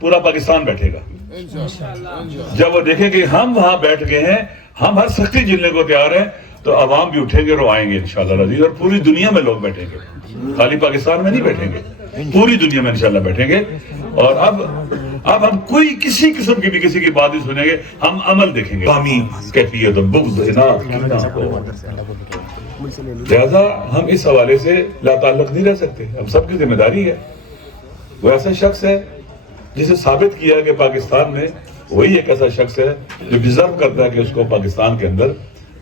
پورا پاکستان بیٹھے گا. جب وہ دیکھیں کہ ہم وہاں بیٹھ گئے ہیں, ہم ہر سختی جھیلنے کو تیار ہیں, تو عوام بھی اٹھیں گے اور آئیں گے انشاءاللہ العزیز. اور پوری دنیا میں لوگ بیٹھیں گے, خالی پاکستان میں نہیں بیٹھیں گے, پوری دنیا میں انشاءاللہ بیٹھیں گے. اور اب ہم کوئی کسی قسم کی بھی کسی کی بات نہیں سنیں گے, ہم عمل دیکھیں گے. کیفیت بغض اناد. لہذا ہم اس حوالے سے لا تعلق نہیں رہ سکتے, ہم سب کی ذمہ داری ہے. وہ ایسا شخص ہے جسے ثابت کیا کہ پاکستان میں وہی ایک ایسا شخص ہے جو ڈیزرو کرتا ہے کہ اس کو پاکستان کے اندر,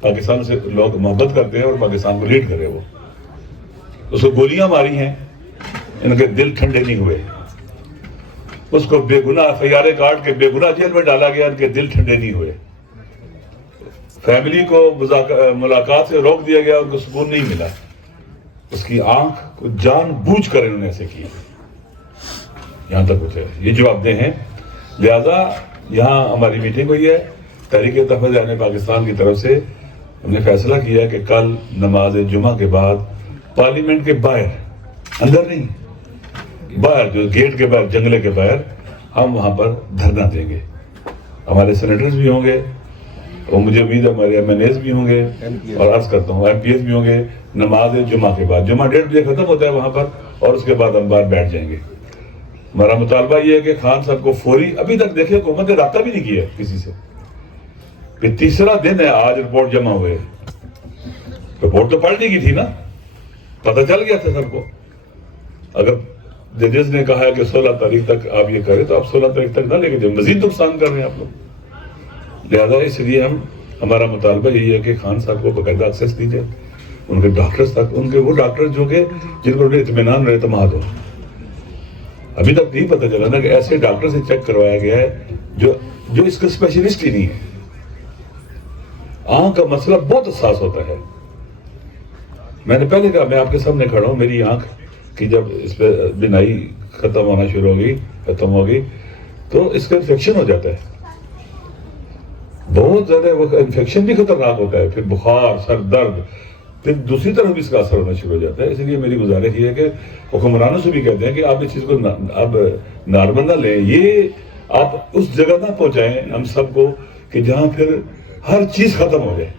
پاکستان سے لوگ محبت کرتے ہیں اور پاکستان کو لیڈ کرے. وہ اس کو گولیاں ماری ہیں, ان کے دل ٹھنڈے نہیں ہوئے. اس کو بے گناہ فیارے کاٹ کے بے گناہ جیل میں ڈالا گیا, ان کے دل ٹھنڈے نہیں ہوئے. فیملی کو ملاقات سے روک دیا گیا, ان کو سکون نہیں ملا. اس کی آنکھ کو جان بوجھ کر انہوں نے ایسے کی, یہاں تک ہوتے ہیں. یہ جواب دہ ہیں. لہذا یہاں ہماری میٹنگ ہوئی ہے, تحریک تحفظ امن پاکستان کی طرف سے ہم نے فیصلہ کیا کہ کل نماز جمعہ کے بعد پارلیمنٹ کے باہر, اندر نہیں, باہر جو گیٹ کے باہر, جنگلے کے باہر, ہم وہاں پر دھرنا دیں گے. ہمارے سینیٹرز بھی ہوں گے, اور مجھے امید ہے ہمارے ایم این ایز بھی ہوں گے, اور عرض کرتا ہوں ایم پی ایس بھی ہوں گے. نماز جمعہ کے بعد, جمعہ 1:30 بجے ختم ہوتا ہے وہاں پر, اور اس کے بعد ہم باہر بیٹھ جائیں گے. ہمارا مطالبہ یہ ہے کہ خان صاحب کو فوری, ابھی تک دیکھیں حکومت نے رابطہ بھی نہیں کیا کسی سے. پھر تیسرا دن ہے آج رپورٹ جمع ہوئے. رپورٹ تو پڑھنے کی تھی نا, پتہ چل گیا تھا سب کو. اگر ججز نے کہا ہے کہ 16 تاریخ تک آپ یہ کریں, تو آپ 16 تاریخ تک نہ لے کے جائیں, مزید نقصان کر رہے ہیں آپ لوگ. لہذا اس لیے ہمارا مطالبہ یہی ہے کہ خان صاحب کو باقاعدہ ایکسیس دی جائے ان کے ڈاکٹرز تک, ان کے وہ ڈاکٹر جو کہ جن پر اطمینان اور اعتماد ہو. ابھی تک نہیں پتہ چلا نا کہ ایسے ڈاکٹر سے چیک کروایا گیا ہے جو اس کا اسپیشلسٹ ہی نہیں ہے. آنکھ کا مسئلہ بہت حساس ہوتا ہے. میں نے پہلے کہا, میں آپ کے سامنے کھڑا ہوں, میری آنکھ کی جب اس پہ بینائی ختم ہونا شروع ہوگی تو اس کا انفیکشن ہو جاتا ہے. بہت زیادہ وہ انفیکشن بھی خطرناک ہوتا ہے, پھر بخار, سر درد, پھر دوسری طرف بھی اس کا اثر ہونا شروع ہو جاتا ہے. اس لیے میری گزارش یہ ہے کہ حکمرانوں سے بھی کہتے ہیں کہ آپ اس چیز کو اب نارمل نہ لیں, یہ آپ اس جگہ نہ پہنچائیں ہم سب کو کہ جہاں پھر ہر چیز ختم ہو جائے.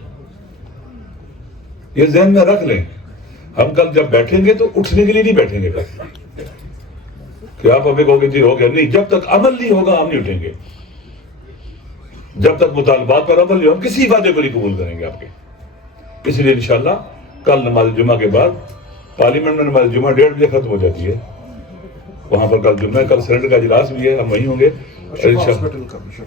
یہ ذہن میں رکھ لیں. ہم کل جب بیٹھیں گے تو اٹھنے کے لیے نہیں بیٹھیں گے کل کہ آپ ہمیں کہو گے جی ہو گیا, نہیں. جب تک عمل نہیں ہوگا ہم نہیں اٹھیں گے. جب تک مطالبات پر عمل نہیں ہو, ہم کسی وعدے کو نہیں قبول کریں گے آپ کے. اس لیے انشاءاللہ کل نماز جمعہ کے بعد پارلیمنٹ میں نماز جمعہ 1:30 بجے ختم ہو جاتی ہے. وہاں پر کل جمعہ, کل سینٹ کا اجلاس بھی ہے, ہم وہیں ہوں گے.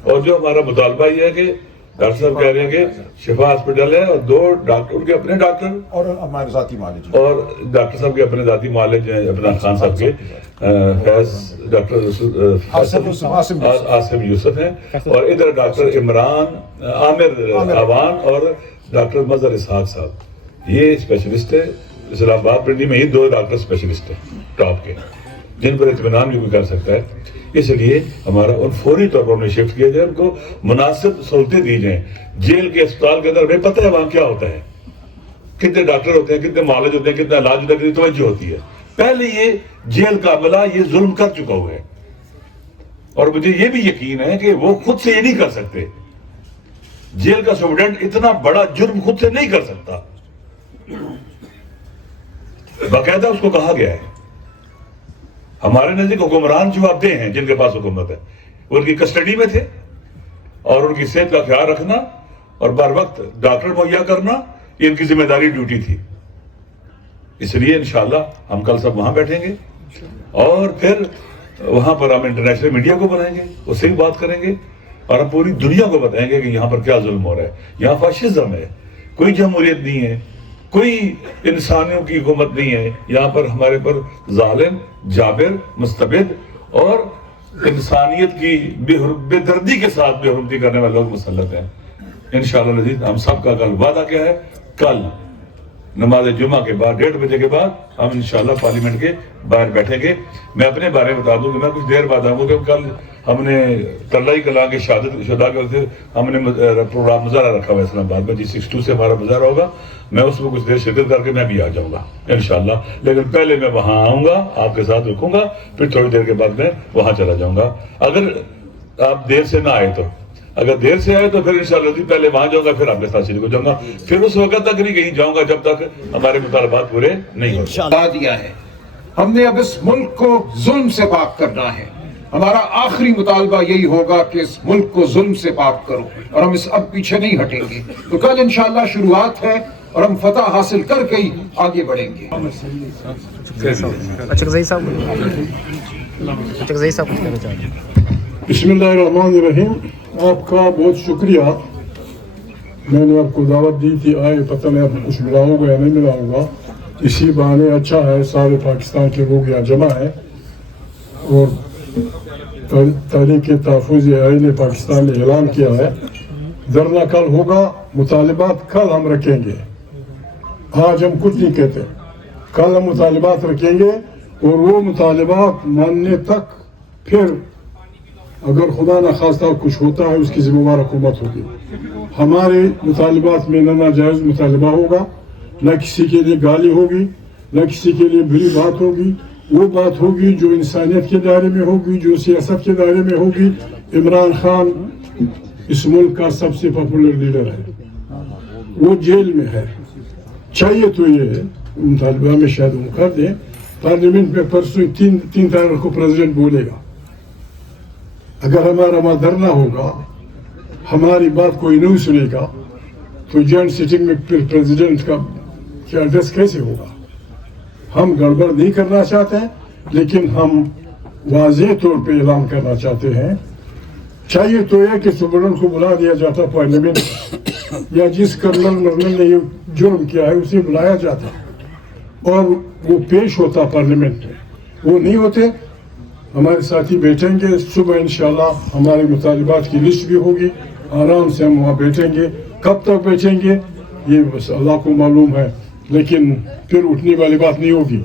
اور جو ہمارا مطالبہ یہ ہے کہ ڈاکٹر صاحب کہہ رہے ہیں کہ شفا ہاسپٹل ہے اور 2 ڈاکٹر, ان کے اپنے ڈاکٹر اور ہمارے ذاتی معالج, اور ڈاکٹر صاحب کے اپنے ذاتی معالج ہیں, اپنا خان صاحب کے فیض ڈاکٹر آصف یوسف ہیں, اور ادھر ڈاکٹر عمران عامر آوان اور ڈاکٹر مظہر اسحاق صاحب. یہ اسپیشلسٹ ہے اسلام آباد پنڈی میں, یہ 2 ڈاکٹر اسپیشلسٹ ہیں ٹاپ کے, جن پر اطمینان بھی کوئی کر سکتا ہے. اس لیے ہمارا ان فوری طور پر انہیں شفٹ کیا جائے, ان کو مناسب سہولتیں دی جائیں. جیل کے اسپتال کے اندر ہمیں پتہ ہے وہاں کیا ہوتا ہے, کتنے ڈاکٹر ہوتے ہیں, کتنے معالج ہوتے ہیں, کتنا علاج ہوتا ہے, کتنی توجہ ہوتی ہے. پہلے یہ جیل کا عملہ یہ ظلم کر چکا ہوا ہے, اور مجھے یہ بھی یقین ہے کہ وہ خود سے یہ نہیں کر سکتے. جیل کا سپرڈنٹ اتنا بڑا جرم خود سے نہیں کر سکتا, باقاعدہ اس کو کہا گیا ہے. ہمارے نزدیک حکمران جواب دہ ہیں جن کے پاس حکومت ہے, وہ ان کی کسٹڈی میں تھے, اور ان کی صحت کا خیال رکھنا اور بر وقت ڈاکٹر مہیا کرنا یہ ان کی ذمہ داری ڈیوٹی تھی. اس لیے انشاءاللہ ہم کل سب وہاں بیٹھیں گے, اور پھر وہاں پر ہم انٹرنیشنل میڈیا کو بنائیں گے, اس سے بھی بات کریں گے, اور ہم پوری دنیا کو بتائیں گے کہ یہاں پر کیا ظلم ہو رہا ہے. یہاں فاشزم ہے, کوئی جمہوریت نہیں ہے, کوئی انسانیوں کی حکومت نہیں ہے. یہاں پر ہمارے پر ظالم, جابر, مستبد اور انسانیت کی بے دردی کے ساتھ بے حرمتی کرنے والے لوگ مسلط ہیں. انشاءاللہ العزیز ہم سب کا کل وعدہ کیا ہے, کل نماز جمعہ کے بعد 1:30 بجے کے بعد ہم انشاءاللہ پارلیمنٹ کے باہر بیٹھیں گے. میں اپنے بارے میں بتا دوں کہ میں کچھ دیر بعد آؤں گا. کل ہم نے طلعہ کلاں کے شہداء کے ہم نے پروگرام مظاہرہ رکھا ہوا ہے اسلام آباد میں. G62 سے ہمارا مظاہرہ ہوگا. میں اس میں کچھ دیر شرکت کر کے میں بھی آ جاؤں گا انشاءاللہ. لیکن پہلے میں وہاں آؤں گا, آپ کے ساتھ رکوں گا, پھر تھوڑی دیر کے بعد میں وہاں چلا جاؤں گا. اگر آپ دیر سے نہ آئے تو, اگر دیر سے آئے تو پھر انشاءاللہ پہلے وہاں جاؤں گا, پھر آپ کے ساتھ شریک ہو جاؤں گا. پھر اس وقت تک نہیں کہیں جاؤں گا جب تک ہمارے مطالبات پورے نہیں ہو دیا ہے. ہم نے اب اس ملک کو ظلم سے پاک کرنا ہے. ہمارا آخری مطالبہ یہی ہوگا کہ اس ملک کو ظلم سے پاک کرو, اور ہم اس اب پیچھے نہیں ہٹیں گے. تو کل انشاءاللہ شروعات ہے اور ہم فتح حاصل کر کے ہی آگے بڑھیں گے. بسم اللہ الرحمن الرحیم. آپ کا بہت شکریہ. میں نے آپ کو دعوت دی تھی, آئے, پتہ نہیں آپ کچھ ملا ہوگا یا نہیں ملا ہوگا. اسی بہانے اچھا ہے, سارے پاکستان کے لوگ یہاں جمع ہیں, اور تحریک تحفظ آئین پاکستان نے اعلان کیا ہے دھرنا کل ہوگا. مطالبات کل ہم رکھیں گے, آج ہم کچھ نہیں کہتے. کل ہم مطالبات رکھیں گے, اور وہ مطالبات ماننے تک پھر اگر خدا نہ خواستہ کچھ ہوتا ہے اس کی ذمہ دار حکومت ہوگی. ہمارے مطالبات میں نہ ناجائز مطالبہ ہوگا, نہ کسی کے لیے گالی ہوگی, نہ کسی کے لیے بری بات ہوگی. وہ بات ہوگی جو انسانیت کے دائرے میں ہوگی, جو سیاست کے دائرے میں ہوگی. عمران خان اس ملک کا سب سے پاپولر لیڈر ہے, وہ جیل میں ہے. چاہیے تو یہ مطالبہ میں شاید وہ کر دیں. پارلیمنٹ میں پرسوں 3 تاریخ کو پریزیڈنٹ بولے گا. اگر ہمارا وہاں دھرنا ہوگا, ہماری بات کوئی نہیں سنے گا, تو جوائنٹ سیٹنگ میں پھر پریزیڈنٹ کا ایڈریس کیسے ہوگا؟ ہم گڑبڑ نہیں کرنا چاہتے ہیں, لیکن ہم واضح طور پہ اعلان کرنا چاہتے ہیں. چاہیے تو یہ کہ سپرڈنٹ کو بلا دیا جاتا پارلیمنٹ, یا جس کرنل مرنل نے یہ جرم کیا ہے اسے بلایا جاتا اور وہ پیش ہوتا پارلیمنٹ میں. وہ نہیں ہوتے. ہمارے ساتھی بیٹھیں گے صبح انشاءاللہ, ہمارے مطالبات کی لسٹ بھی ہوگی, آرام سے ہم وہاں بیٹھیں گے. کب تک بیٹھیں گے یہ بس اللہ کو معلوم ہے, لیکن پھر اٹھنے والی بات نہیں ہوگی.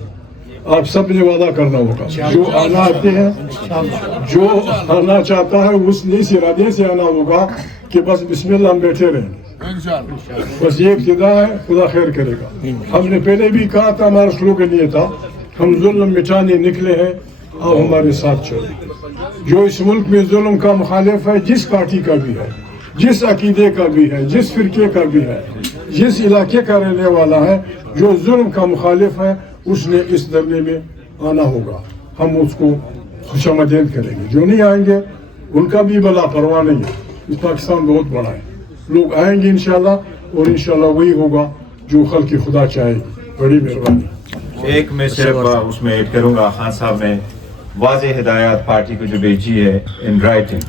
آپ سب نے وعدہ کرنا ہوگا. جو آنا آتے ہیں, جو آنا چاہتا ہے اس نے اس ارادے سے آنا ہوگا کہ بس بسم اللہ ہم بیٹھے رہیں. بس یہ ابتدا ہے, خدا خیر کرے گا. ہم نے پہلے بھی کہا تھا, ہمارا سلوگن یہ تھا, ہم ظلم مٹانے نکلے ہیں, آپ ہمارے ساتھ چلو. جو اس ملک میں ظلم کا مخالف ہے, جس پارٹی کا بھی ہے, جس عقیدے کا بھی ہے, جس فرقے کا بھی ہے, جس علاقے کا رہنے والا ہے, جو ظلم کا مخالف ہے, اس نے اس دھرنے میں آنا ہوگا. ہم اس کو خوش آمدید کریں گے. جو نہیں آئیں گے ان کا بھی بلا پرواہ نہیں ہے. یہ پاکستان بہت بڑا ہے, لوگ آئیں گے انشاءاللہ, اور انشاءاللہ وہی ہوگا جو خلق خدا چاہے گی. بڑی مہربانی. ایک میں صرف اس میں ایڈ کروں گا, خان صاحب نے واضح ہدایات پارٹی کو جو بھیجی ہے ان رائٹنگ,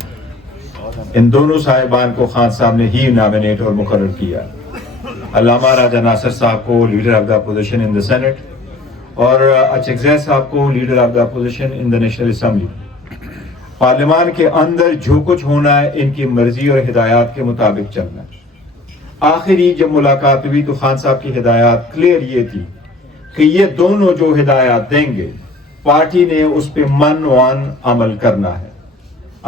ان دونوں صاحبان کو خان صاحب نے ہی نامینیٹ اور مقرر کیا. علامہ راجہ ناصر صاحب کو leader of the opposition in the senate, اور اچکزئی صاحب کو leader of the opposition in the national assembly. پارلیمان کے اندر جو کچھ ہونا ہے ان کی مرضی اور ہدایات کے مطابق چلنا ہے. آخری جب ملاقات ہوئی تو خان صاحب کی ہدایات کلیئر یہ تھی کہ یہ دونوں جو ہدایات دیں گے پارٹی نے اس پہ منوان عمل کرنا ہے.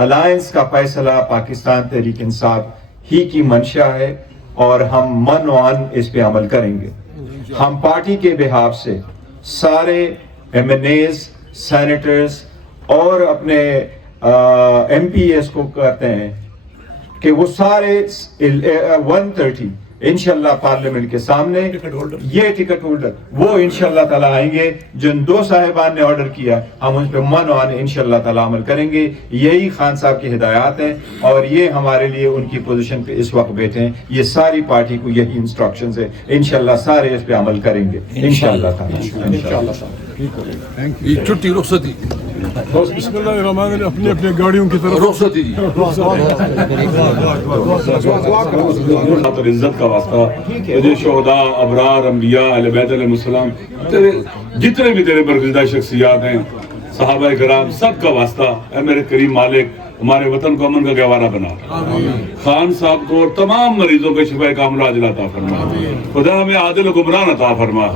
الائنس کا فیصلہ پاکستان تحریک انصاف ہی کی منشا ہے, اور ہم منوان اس پہ عمل کریں گے. ہم پارٹی کے بہاف سے سارے ایم این ایز, سینیٹرز اور اپنے ایم پی ایس کو کہتے ہیں کہ وہ سارے 130 انشاءاللہ پارلیمنٹ کے سامنے, یہ ٹکٹ ہولڈر وہ انشاءاللہ تعالیٰ آئیں گے. جن 2 صاحبان نے آرڈر کیا ہم ان پہ منوان انشاءاللہ تعالیٰ عمل کریں گے. یہی خان صاحب کی ہدایات ہیں, اور یہ ہمارے لیے ان کی پوزیشن پہ اس وقت بیٹھے ہیں. یہ ساری پارٹی کو یہی انسٹرکشنز ہیں, انشاءاللہ سارے اس پہ عمل کریں گے انشاءاللہ تعالیٰ. چھٹی رخصتی بس بسم اللہ الرحمن الرحیم. اپنے اپنے گاڑیوں کی طرف رخصتی جی. خاطر عزت کا واسطہ تجھے شہداء, ابرار, انبیاء, اہل بیت علیہ السلام, جتنے بھی تیرے برگزیدہ شخصیات ہیں, صحابہ کرام, سب کا واسطہ اے میرے کریم مالک, ہمارے وطن کو امن کا گہوارہ بنا، خان صاحب کو اور تمام مریضوں کے شفا کاملہ عاجلہ عطا فرما، خدا ہمیں عادل حکمران عطا فرما،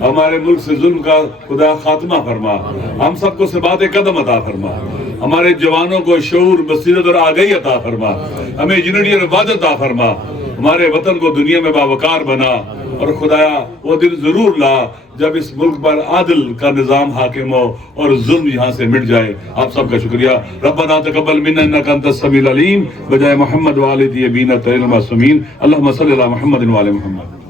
ہمارے ملک سے ظلم کا خدا خاتمہ فرما، ہم سب کو ثبات قدم عطا فرما، ہمارے جوانوں کو شعور، بصیرت اور آگہی عطا فرما، ہمیں یونٹی اور وحدت عطا فرما، ہمارے وطن کو دنیا میں باوقار بنا، اور خدایا وہ دن ضرور لا جب اس ملک پر عادل کا نظام حاکم ہو اور ظلم یہاں سے مٹ جائے۔ آپ سب کا شکریہ۔ ربنا تقبل منا انک انت السمیع العلیم، بجائے محمد وآل ابینا الطاہرین المعصومین، اللہم صلی علی محمد وآل محمد۔